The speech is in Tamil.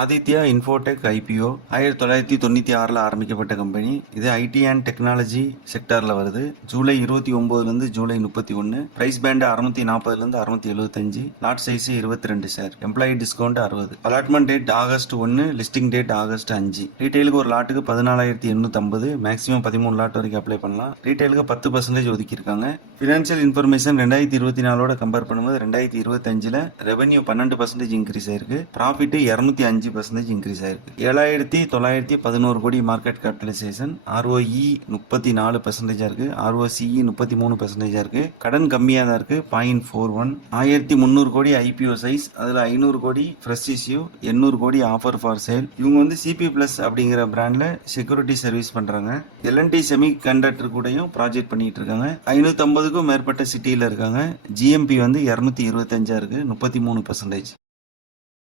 ஆதித்யா இன்ஃபோடெக் ஐபிஓ ஆயிரத்தி தொள்ளாயிரத்தி தொண்ணூற்றி ஆறில் ஆரம்பிக்கப்பட்ட கம்பெனி இது ஐடி அண்ட் டெக்னாலஜி செக்டாரில் வருது. ஜூலை இருபத்தி ஒம்போதுலேருந்து ஜூலை முப்பத்தி ஒன்று ப்ரைஸ் பேண்டு அறுநூத்தி நாற்பதுலேருந்து அறுநூத்தி எழுபத்தஞ்சு லாட் சைஸ் இருபத்தி ரெண்டு சார் எம்ப்ளாயி டிஸ்கவுண்ட் அறுபது. அலாட்மெண்ட் டேட் ஆகஸ்ட் ஒன்று லிஸ்டிங் டேட் ஆகஸ்ட் அஞ்சு. ரீட்டைலுக்கு ஒரு லாட்டுக்கு பதினாலாயிரத்தி எண்ணூற்றம்பது மேக்ஸிமம் பதிமூணு லாட் வரைக்கும் அப்ளை பண்ணலாம். ரீட்டைலுக்கு பத்து பர்சன்டேஜ் ஒதுக்கியிருக்காங்க. ஃபினான்ஷியல் இன்ஃபர்மேஷன் ரெண்டாயிரத்தி இருபத்தி நாலோட கம்பேர் பண்ணும்போது ரெண்டாயிரத்தி இருபத்தஞ்சில் ரெவன்யூ பன்னெண்டு பர்சன்டேஜ் இன்க்ரீஸ் ஆயிருக்கு. ப்ராஃபிட் இரநூத்தி அஞ்சு அஞ்சு பர்சன்டேஜ் இன்க்ரீஸ் ஆயிருக்கு. ஏழாயிரத்தி தொள்ளாயிரத்தி பதினோரு கோடி மார்க்கெட் கேபிட்டலைசேஷன் ஆர்ஓஇ முப்பத்தி நாலு பர்சன்டேஜா இருக்கு ஆர்ஓசிஇ முப்பத்தி மூணு பர்சன்டேஜா இருக்கு கடன் கம்மியாக தான் இருக்கு பாயிண்ட் ஃபோர் ஒன் ஆயிரத்தி முந்நூறு கோடி ஐபிஓ சைஸ் அதில் ஐநூறு கோடி ஃப்ரெஷ் இஷ்யூ எண்ணூறு கோடி ஆஃபர் ஃபார் சேல் இவங்க வந்து சிபி பிளஸ் அப்படிங்கிற பிராண்ட்ல செக்யூரிட்டி சர்வீஸ் பண்றாங்க. எல்என்டி செமி கண்டக்டர் கூடயும் ப்ராஜெக்ட் பண்ணிட்டு இருக்காங்க. ஐநூத்தி ஐம்பதுக்கும் மேற்பட்ட சிட்டியில இருக்காங்க. ஜிஎம்பி வந்து இரநூத்தி இருபத்தஞ்சா இருக்கு முப்பத்தி மூணு பர்சன்டேஜ்